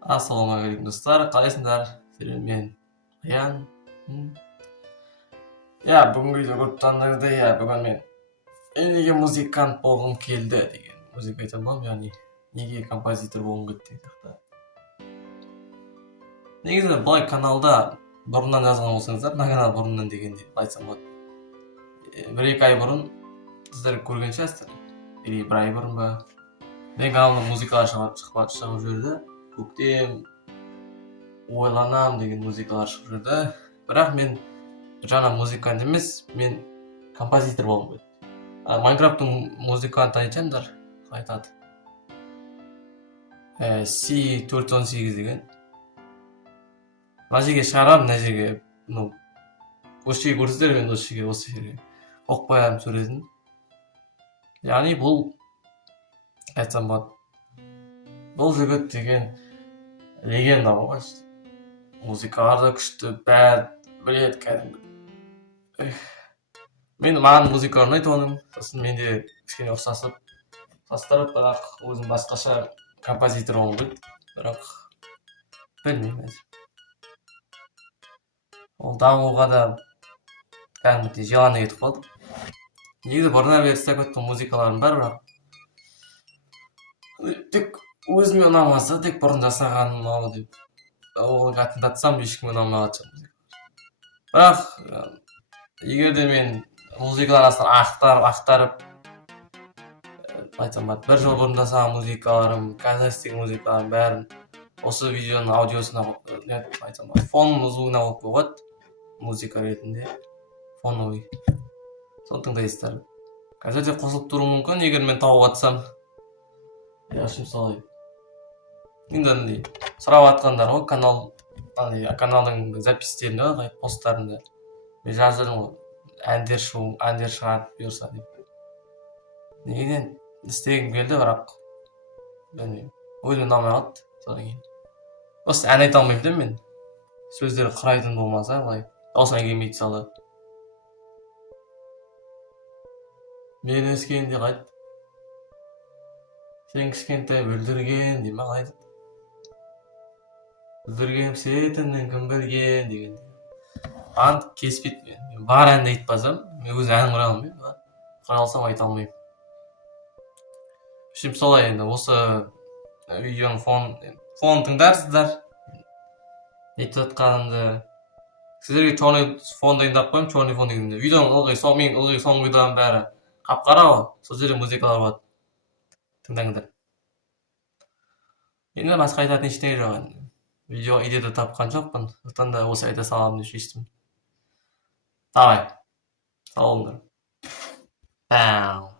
Ассалаумағалейкум достар, қалайсыңдар? Мен Аян. Бүгінгі видео көріп тұрғандарыңыздай, бүгін мен неге музыкант болғым келді деген музыка айтамын ғой, яғни неге композитор болғым келді деген сияқты. Негізі былай каналда бұрыннан жазған болсаңыздар, мына канал бұрыннан дегенде айтсам болады. 1-2 ай бұрын сіздер көрген шығарсыздар, или 1 ай бұрын ба. Мен каналымда музыкалар шығып жүрді. Көктем, ойланам деген музыкалар шығып жүрді. Бірақ мен жаңа музыкант емес, мен композитор болғым келді. Майнкрафттың музыканты айтсаңдар, айтады. C418 деген. Мына жерге шығарамын, мына жерге, осы жерге көрсіздер, мен осы жерге оқып қоямын суретін. Яғни бұл айтсам болады. Бұл жігіт деген легенда ғой. Музыкаларды күшті, бәрі біледі кәдімгі. Маған музыкалар ұнайды оның, сосын мен де кішкене ұқсастырып, бірақ өзім басқаша композитор болғым келді. Бірақ білмеймін әзір. Ол дамуға да кәдімгідей желание кетіп қалды. Негізі бұрыннан бері істеп кеткен музыкаларым бар, бірақ тек өзіме ұнамаса, тек бұрын жасағаным ұнамады деп оларға тыңдатсам ешкімге ұнамай қалады музыка. Бірақ егер де мен музыкалар ақтарып айтсам болады, бір жыл бұрын жасаған музыкаларым, қазір істеген музыкаларым бәрін осы видеоның аудиосына айтсам болады, фон звугына қойып қойған музыка ретінде, фоновый. Соны тыңдайсыздар. Қазір де қосылып тұруы мүмкін, егер мен тауып атсам. Яшым солай. Енді сұрап атқандар ғой, каналдың запистерінде, посттарында. Мен жаздырдым ғой, әндер шығарып бұйырса деп. Негеден істегім келді, бірақ білмеймін. Өзіме ұнамай қалды, содан кейін. Осы ән айта алмаймын да мен. Сөздері құрайтын болмаса, былай даусыма келмейді сала. Мен өскенде қайт. Сен кішкентай бүлдірген дей ма қайды. Бүлдіргенім сетінен кім білген деген. Ан кеспейді мен. Бар әнді айтып базам, мен өз әнін құра алмаймын. Құра алсам айта алмаймын. Үшім солай енді осы видеоның фонын тыңдарсыздар. Нетіп жатқанымды. Сіздерге черный фон дайындап қойым, черный фон дегенде. Видеоның ылғи соңғы видеоның бәрі қап-қара ғой. Сол жерде музыкалар болады. Тыңдаңыздар. Енді басқа айтатын ештеңе жоқ. Видео идея тапқан жоқпын. Сондықтан да осы айта саламын деп шештім. Давай. Сау болыңдар. Бау.